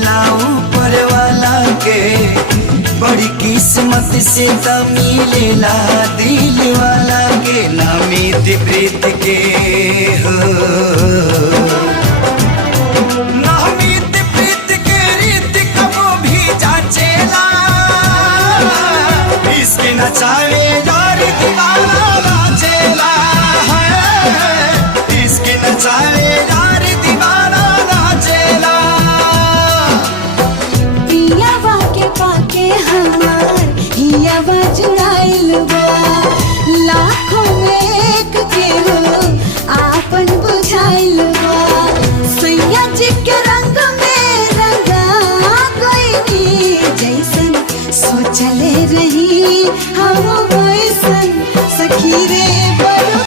मिलेला ऊपर वाला के, बड़ी किस्मत से त मिलेला दिल वाला के, ना मीत प्रीत के हो, ना मीत प्रीत के रीत कबो भी जाचेला, इसके न चाहे